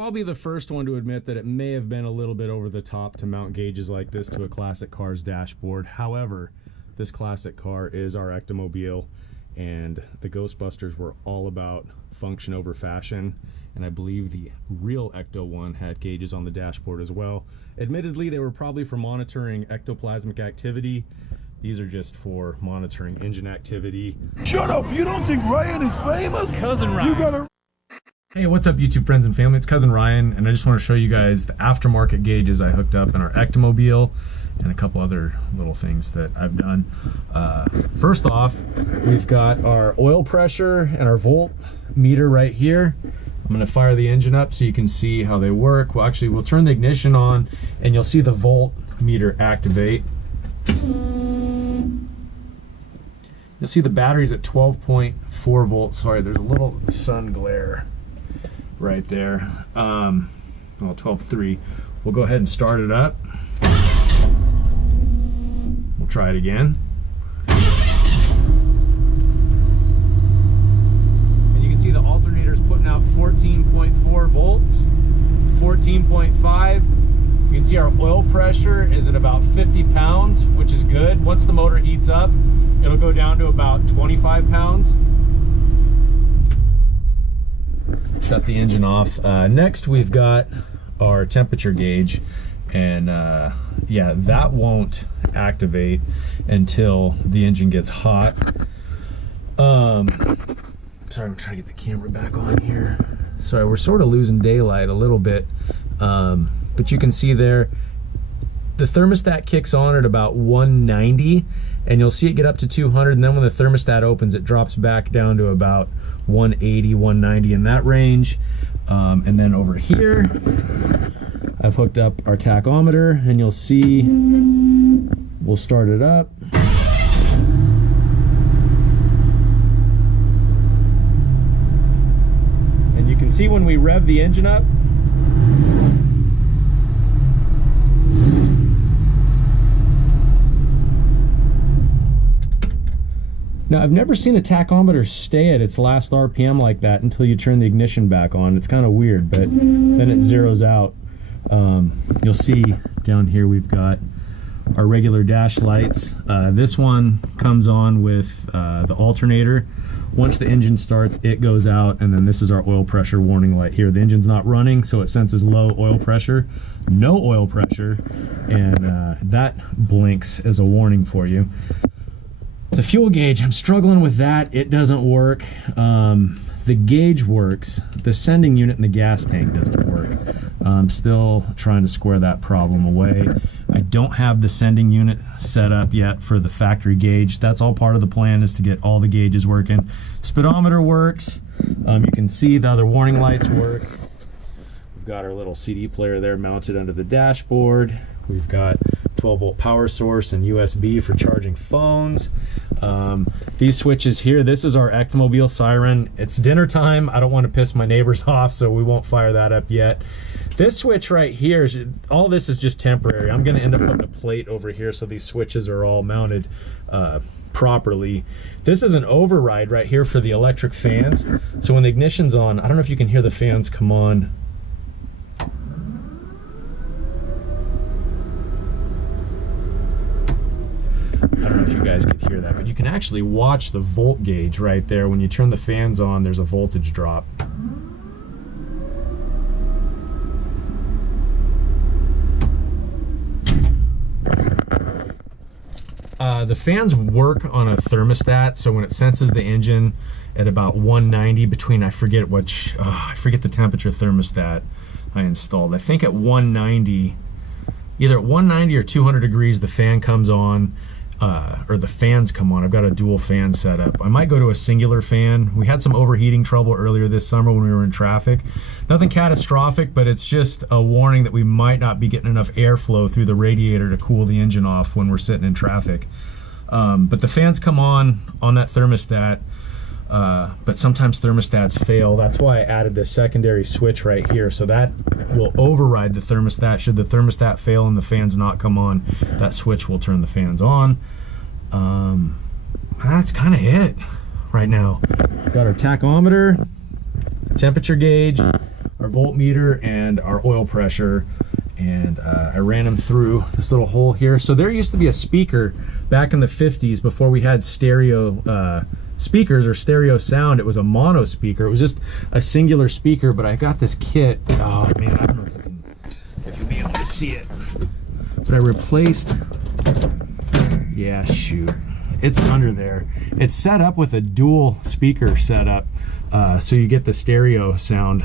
I'll be the first one to admit that it may have been a little bit over the top to mount gauges like this to a classic car's dashboard. However, this classic car is our Ectomobile, and the Ghostbusters were all about function over fashion, and I believe the real Ecto one had gauges on the dashboard as well. Admittedly, they were probably for monitoring ectoplasmic activity. These are just for monitoring engine activity. Shut up! You don't think Ryan is famous? Cousin Ryan. You gotta... Hey, what's up YouTube friends and family? It's Cousin Ryan, and I just want to show you guys the aftermarket gauges I hooked up in our Ectomobile and a couple other little things that I've done. First off, we've got our oil pressure and our voltmeter right here. I'm going to fire the engine up so you can see how they work. Well, actually, we'll turn the ignition on and you'll see the voltmeter activate. You'll see the battery's at 12.4 volts. Sorry, there's a little sun glare right there. Well, 12.3. We'll go ahead and start it up. We'll try it again. And you can see the alternator's putting out 14.4 volts, 14.5. You can see our oil pressure is at about 50 pounds, which is good. Once the motor heats up, it'll go down to about 25 pounds. Shut the engine off. Next, we've got our temperature gauge, and yeah, that won't activate until the engine gets hot. Sorry, I'm trying to get the camera back on here. Sorry, we're sort of losing daylight a little bit, but you can see there, the thermostat kicks on at about 190, and you'll see it get up to 200, and then when the thermostat opens, it drops back down to about 180, 190 in that range. And then over here, I've hooked up our tachometer, and you'll see, we'll start it up. And you can see when we rev the engine up, now, I've never seen a tachometer stay at its last RPM like that until you turn the ignition back on. It's kind of weird, but then it zeroes out. You'll see down here we've got our regular dash lights. This one comes on with the alternator. Once the engine starts, it goes out, and then this is our oil pressure warning light here. The engine's not running, so it senses low oil pressure, no oil pressure, and that blinks as a warning for you. The fuel gauge, I'm struggling with that. It doesn't work. The gauge works. The sending unit in the gas tank doesn't work. I'm still trying to square that problem away. I don't have the sending unit set up yet for the factory gauge. That's all part of the plan, is to get all the gauges working. Speedometer works. You can see the other warning lights work. We've got our little CD player there mounted under the dashboard. We've got 12-volt power source and USB for charging phones. These switches here, this is our Ectomobile Siren. It's dinner time. I don't want to piss my neighbors off, so we won't fire that up yet. This switch right here, all this is just temporary. I'm going to end up putting a plate over here so these switches are all mounted properly. This is an override right here for the electric fans. So when the ignition's on, I don't know if you can hear the fans come on. I don't know if you guys could hear that, but you can actually watch the volt gauge right there. When you turn the fans on, there's a voltage drop. The fans work on a thermostat, so when it senses the engine at about 190, between, I forget the temperature thermostat I installed. I think at 190, either at 190 or 200 degrees, the fan comes on. Or the fans come on. I've got a dual fan setup. I might go to a singular fan. We had some overheating trouble earlier this summer when we were in traffic. Nothing catastrophic, but it's just a warning that we might not be getting enough airflow through the radiator to cool the engine off when we're sitting in traffic. But the fans come on that thermostat, but sometimes thermostats fail. That's why I added this secondary switch right here, so that will override the thermostat. Should the thermostat fail and the fans not come on, that switch will turn the fans on. That's kind of it right now. Got our tachometer, temperature gauge, our voltmeter and our oil pressure, and I ran them through this little hole here. So there used to be a speaker back in the 50s before we had stereo speakers or stereo sound. It was a mono speaker. It was just a singular speaker, but I got this kit. Oh man, I don't know if you'll be able to see it, but I replaced, yeah, shoot, it's under there. It's set up with a dual speaker setup, so you get the stereo sound.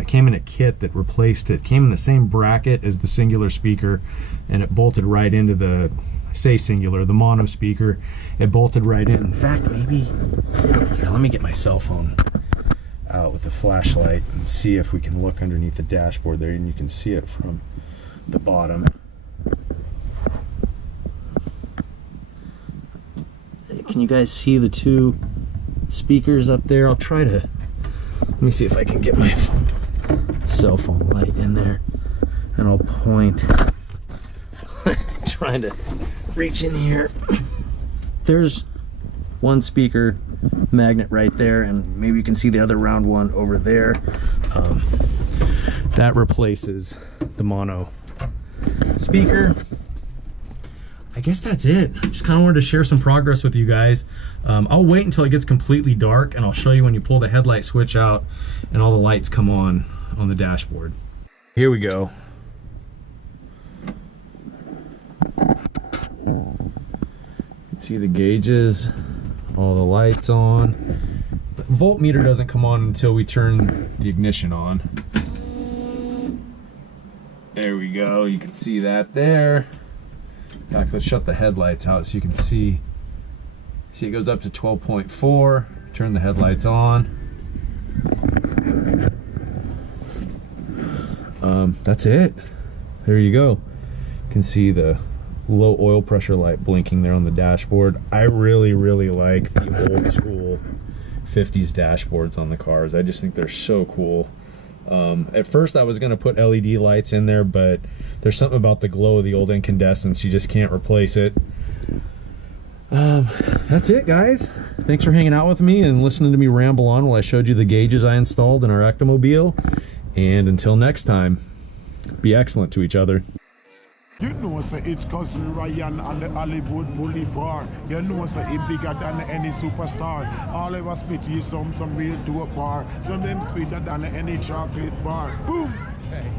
It came in a kit that replaced it. Came in the same bracket as the singular speaker, and it bolted right into the, say singular, the mono speaker. It bolted right in. In fact, maybe, here, let me get my cell phone out with the flashlight and see if we can look underneath the dashboard there, and you can see it from the bottom. Can you guys see the two speakers up there? I'll try to, let me see if I can get my cell phone light in there, and I'll point. Trying to reach in here. There's one speaker magnet right there, and maybe you can see the other round one over there. That replaces the mono speaker. I guess that's it. Just kind of wanted to share some progress with you guys. I'll wait until it gets completely dark, and I'll show you when you pull the headlight switch out and all the lights come on the dashboard. Here we go. You can see the gauges, all the lights on. The voltmeter doesn't come on until we turn the ignition on. There we go. You can see that there. In fact, let's shut the headlights out so you can see. See, it goes up to 12.4. Turn the headlights on. That's it. There you go. You can see the low oil pressure light blinking there on the dashboard. I really like the old school 50s dashboards on the cars. I just think they're so cool. At first I was going to put LED lights in there, but there's something about the glow of the old incandescents, you just can't replace it. That's it, guys. Thanks for hanging out with me and listening to me ramble on while I showed you the gauges I installed in our Ectomobile. And until next time, be excellent to each other. You know, sir, it's cousin Ryan on the Hollywood Boulevard. You know, sir, he bigger than any superstar. All of us spit you some real dope bar. Some of them sweeter than any chocolate bar. Boom! Hey.